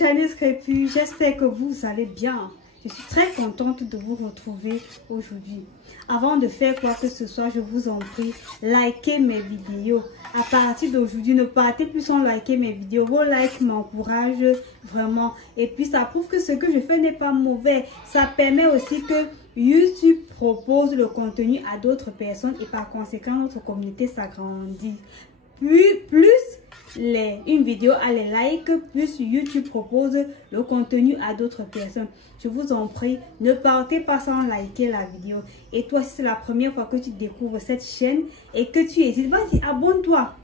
Janice Crépu, j'espère que vous allez bien. Je suis très contente de vous retrouver aujourd'hui. Avant de faire quoi que ce soit, je vous en prie, likez mes vidéos. À partir d'aujourd'hui, ne partez plus sans liker mes vidéos. Vos likes m'encouragent vraiment. Et puis, ça prouve que ce que je fais n'est pas mauvais. Ça permet aussi que YouTube propose le contenu à d'autres personnes et par conséquent, notre communauté s'agrandit. Plus une vidéo a les likes, plus YouTube propose le contenu à d'autres personnes. Je vous en prie, ne partez pas sans liker la vidéo. Et toi, si c'est la première fois que tu découvres cette chaîne et que tu hésites, vas-y, abonne-toi.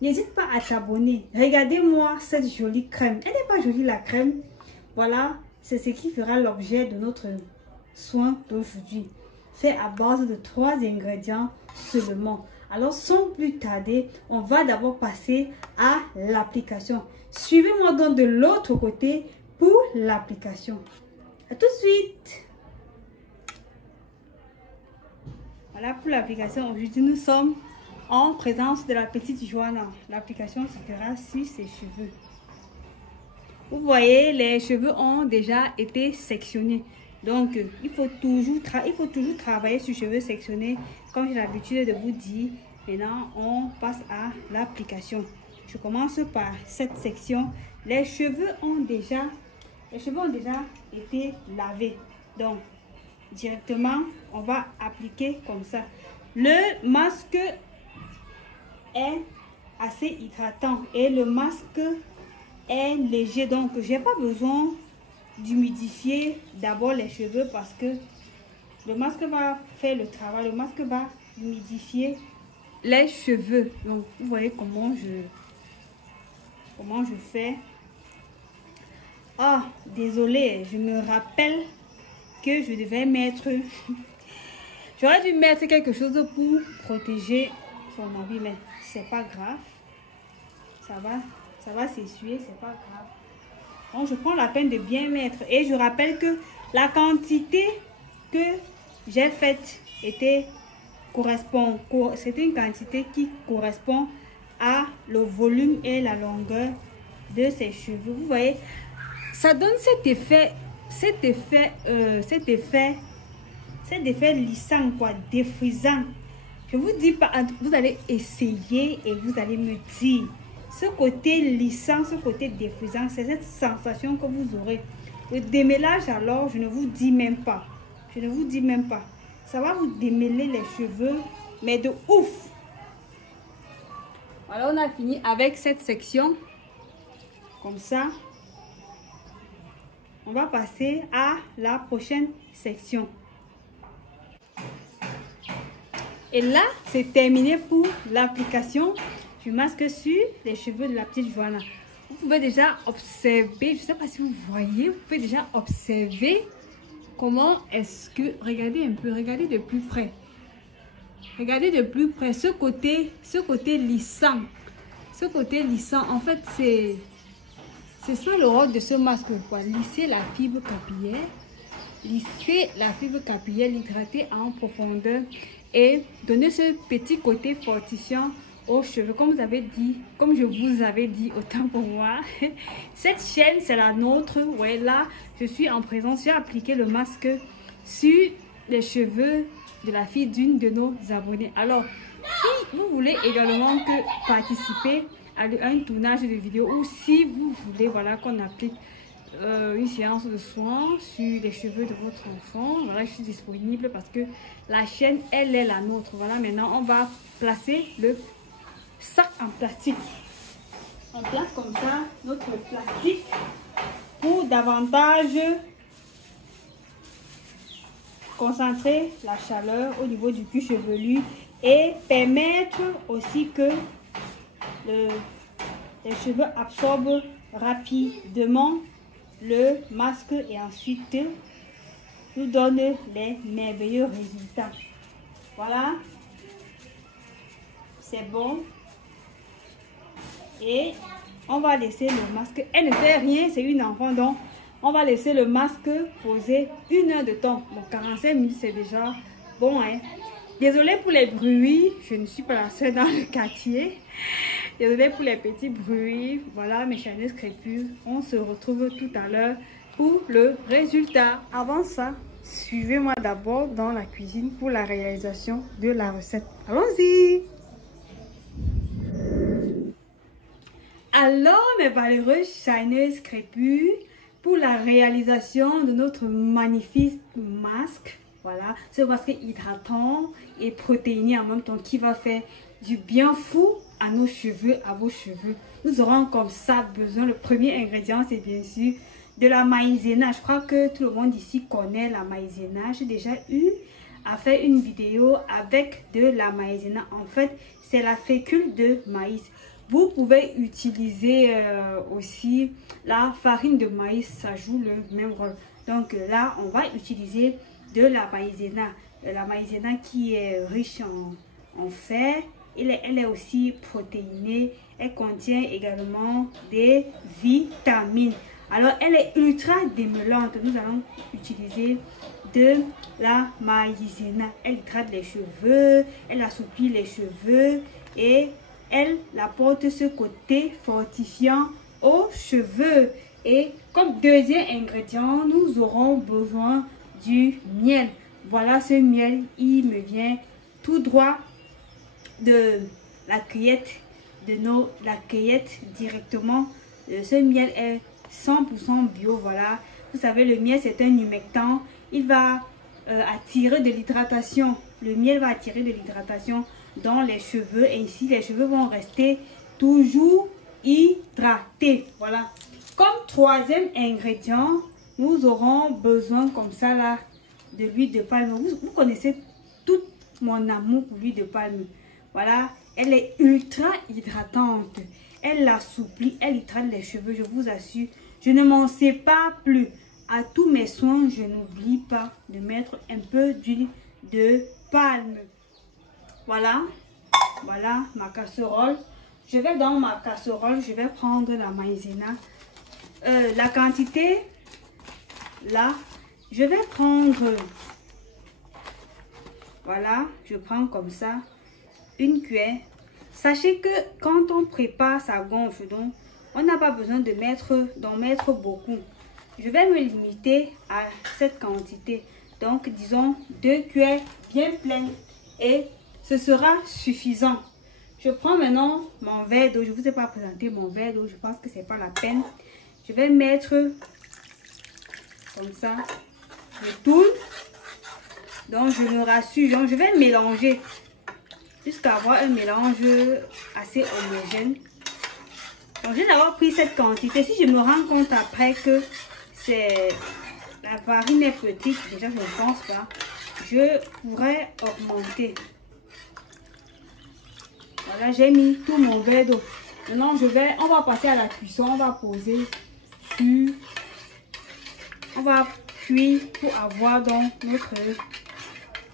N'hésite pas à t'abonner. Regardez-moi cette jolie crème. Elle n'est pas jolie la crème. Voilà, c'est ce qui fera l'objet de notre soin d'aujourd'hui. Fait à base de 3 ingrédients seulement. Alors, sans plus tarder, on va d'abord passer à l'application. Suivez-moi donc de l'autre côté pour l'application. À tout de suite. Voilà pour l'application. Aujourd'hui, nous sommes en présence de la petite Joanna. L'application se fera sur ses cheveux. Vous voyez, les cheveux ont déjà été sectionnés. Donc, il faut toujours travailler sur cheveux sectionnés. Comme j'ai l'habitude de vous dire, maintenant, on passe à l'application. Je commence par cette section. Les cheveux ont déjà été lavés. Donc, directement, on va appliquer comme ça. Le masque est assez hydratant et le masque est léger. Donc, j'ai pas besoin d'humidifier d'abord les cheveux parce que le masque va faire le travail. Le masque va humidifier les cheveux. Donc, vous voyez comment je fais. Ah, désolé, je me rappelle que je devais mettre j'aurais dû mettre quelque chose pour protéger son habit, mais c'est pas grave. Ça va s'essuyer, c'est pas grave. Donc, je prends la peine de bien mettre. Et je rappelle que la quantité que j'ai faite c'était une quantité qui correspond à le volume et la longueur de ses cheveux. Vous voyez, ça donne cet effet lissant, quoi, défrisant. Je vous dis pas, vous allez essayer et vous allez me dire. Ce côté lissant, ce côté défrisant, c'est cette sensation que vous aurez. Le démêlage, alors, je ne vous dis même pas. Je ne vous dis même pas. Ça va vous démêler les cheveux, mais de ouf. Alors, on a fini avec cette section. Comme ça. On va passer à la prochaine section. Et là, c'est terminé pour l'application du masque sur les cheveux de la petite Joanna. Vous pouvez déjà observer, je ne sais pas si vous voyez, vous pouvez déjà observer comment est-ce que, regardez un peu, regardez de plus près. Regardez de plus près ce côté lissant. Ce côté lissant, en fait, c'est ça le rôle de ce masque, quoi. Lisser la fibre capillaire, l'hydrater en profondeur et donner ce petit côté fortifiant aux cheveux. Comme je vous avais dit, autant pour moi. Cette chaîne, c'est la nôtre. Ouais, là, je suis en présence. J'ai appliqué le masque sur les cheveux de la fille d'une de nos abonnés. Alors, si vous voulez également participer à un tournage de vidéo ou si vous voulez, voilà, qu'on applique une séance de soins sur les cheveux de votre enfant, voilà, je suis disponible parce que la chaîne, elle est la nôtre. Voilà, maintenant, on va placer le sac en plastique. On place comme ça notre plastique pour davantage concentrer la chaleur au niveau du cuir chevelu et permettre aussi que les cheveux absorbent rapidement le masque et ensuite nous donne les merveilleux résultats. Voilà, c'est bon. Et on va laisser le masque. Elle ne fait rien, c'est une enfant, donc on va laisser le masque poser 1 heure de temps. Bon, 45 minutes, c'est déjà bon, hein. Désolée pour les bruits, je ne suis pas la seule dans le quartier. Désolée pour les petits bruits. Voilà mes Chinese crépus. On se retrouve tout à l'heure pour le résultat. Avant ça, suivez-moi d'abord dans la cuisine pour la réalisation de la recette. Allons-y! Alors mes valeureux Chinese crépus, pour la réalisation de notre magnifique masque, voilà, ce masque hydratant et protéiné en même temps qui va faire du bien fou à nos cheveux, à vos cheveux. Nous aurons comme ça besoin, le premier ingrédient c'est bien sûr de la maïzena. Je crois que tout le monde ici connaît la maïzena. J'ai déjà eu à faire une vidéo avec de la maïzena. En fait, c'est la fécule de maïs. Vous pouvez utiliser aussi la farine de maïs, ça joue le même rôle. Donc là, on va utiliser de la maïzena. La maïzena qui est riche en fer. Elle est aussi protéinée. Elle contient également des vitamines. Alors, elle est ultra démêlante. Nous allons utiliser de la maïzena. Elle hydrate les cheveux, elle assouplit les cheveux et elle apporte ce côté fortifiant aux cheveux. Et comme deuxième ingrédient, nous aurons besoin du miel. Voilà ce miel, il me vient tout droit de la cueillette, la cueillette directement. Ce miel est 100% bio, voilà. Vous savez, le miel c'est un humectant. Il va attirer de l'hydratation. Le miel va attirer de l'hydratation dans les cheveux. Et ici, les cheveux vont rester toujours hydratés. Voilà. Comme troisième ingrédient, nous aurons besoin comme ça là de l'huile de palme. Vous connaissez tout mon amour pour l'huile de palme. Voilà. Elle est ultra hydratante. Elle assouplit, elle hydrate les cheveux, je vous assure. Je ne m'en sépare plus. À tous mes soins, je n'oublie pas de mettre un peu d'huile de palme. Voilà. Voilà ma casserole. Je vais dans ma casserole, je vais prendre la maïzena. La quantité, là, je vais prendre, voilà, je prends comme ça, une cuillère. Sachez que quand on prépare, ça gonfle, donc on n'a pas besoin d'en mettre beaucoup. Je vais me limiter à cette quantité. Donc, disons 2 cuillères bien pleines et ce sera suffisant. Je prends maintenant mon verre d'eau. Je ne vous ai pas présenté mon verre d'eau. Je pense que ce n'est pas la peine. Je vais mettre comme ça. Je tourne. Donc, je me rassure. Donc, je vais mélanger jusqu'à avoir un mélange assez homogène. Donc, j'ai d'abord pris cette quantité. Si je me rends compte après que la farine est petite, déjà je ne pense pas, je pourrais augmenter. Voilà, j'ai mis tout mon verre d'eau. Maintenant, on va passer à la cuisson. On va poser sur, on va cuire pour avoir donc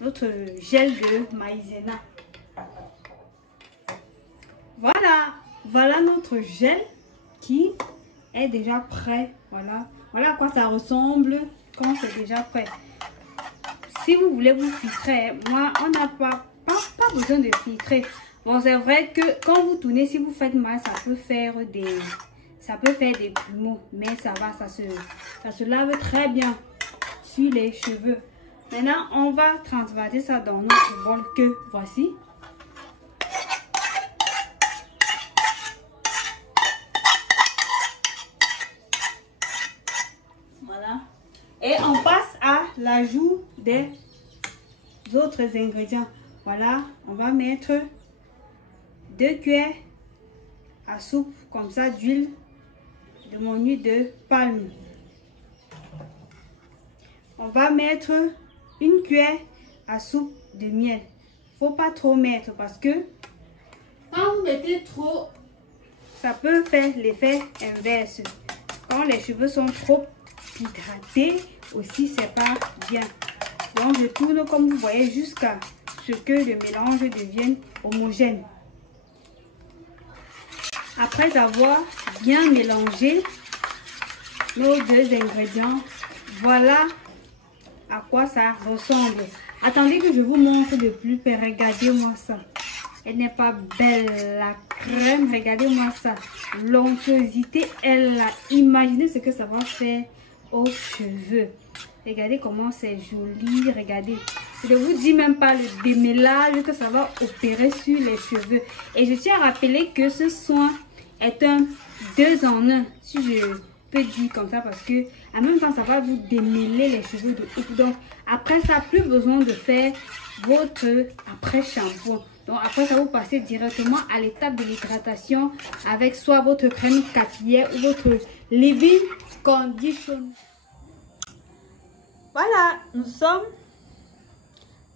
notre gel de maïzena. Voilà, voilà notre gel qui est déjà prêt. Voilà, voilà à quoi ça ressemble quand c'est déjà prêt. Si vous voulez vous filtrer, moi on n'a pas besoin de filtrer. Bon, c'est vrai que quand vous tournez, si vous faites mal, ça peut faire des plumeaux, mais ça va, ça se lave très bien sur les cheveux. Maintenant, on va transvaser ça dans notre bol que voici. Voilà. Et on passe à l'ajout des autres ingrédients. Voilà, on va mettre 2 cuillères à soupe comme ça d'huile, de mon huile de palme. On va mettre 1 cuillère à soupe de miel. Faut pas trop mettre parce que quand vous mettez trop, ça peut faire l'effet inverse. Quand les cheveux sont trop hydratés aussi, c'est pas bien. Donc je tourne comme vous voyez jusqu'à ce que le mélange devienne homogène. Après avoir bien mélangé nos deux ingrédients, voilà à quoi ça ressemble. Attendez que je vous montre de plus près. Regardez-moi ça. Elle n'est pas belle, la crème. Regardez-moi ça. L'onctuosité, elle a imaginé ce que ça va faire aux cheveux. Regardez comment c'est joli. Regardez. Je ne vous dis même pas le démêlage que ça va opérer sur les cheveux. Et je tiens à rappeler que ce soin est un 2 en 1. Si je peux dire comme ça, parce que en même temps, ça va vous démêler les cheveux de ouf. Donc, après ça, plus besoin de faire votre après-shampoing. Donc, après ça, vous passez directement à l'étape de l'hydratation avec soit votre crème capillaire ou votre leave-in condition. Voilà, nous sommes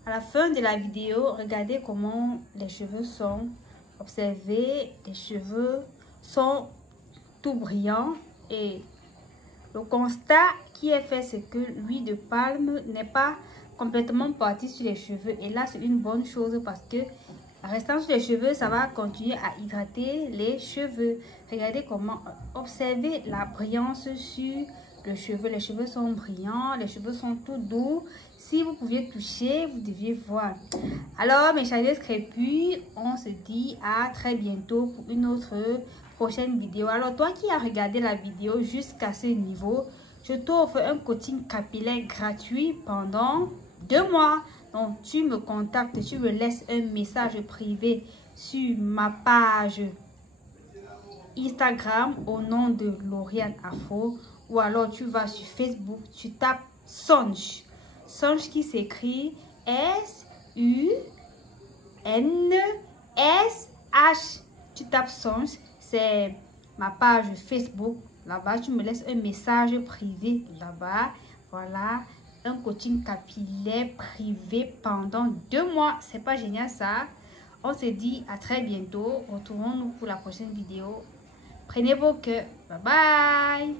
à la fin de la vidéo. Regardez comment les cheveux sont. Observez, les cheveux sont tout brillants. Et le constat qui est fait, c'est que l'huile de palme n'est pas complètement partie sur les cheveux. Et là, c'est une bonne chose parce que restant sur les cheveux, ça va continuer à hydrater les cheveux. Regardez comment, observez la brillance sur le cheveu. Les cheveux sont brillants, les cheveux sont tout doux. Si vous pouviez toucher, vous deviez voir. Alors, mes chers crépus, on se dit à très bientôt pour une autre prochaine vidéo. Alors, toi qui as regardé la vidéo jusqu'à ce niveau, je t'offre un coaching capillaire gratuit pendant 2 mois. Donc, tu me contactes, tu me laisses un message privé sur ma page Instagram au nom de Lauriane Afro, ou alors tu vas sur Facebook, tu tapes Songe. Songe qui s'écrit S-U-N-S-H. Tu tapes Songe, c'est ma page Facebook. Là-bas, tu me laisses un message privé là-bas. Voilà, un coaching capillaire privé pendant 2 mois. C'est pas génial ça? On se dit à très bientôt. Retrouvons-nous pour la prochaine vidéo. Prenez vos cœurs. Bye bye.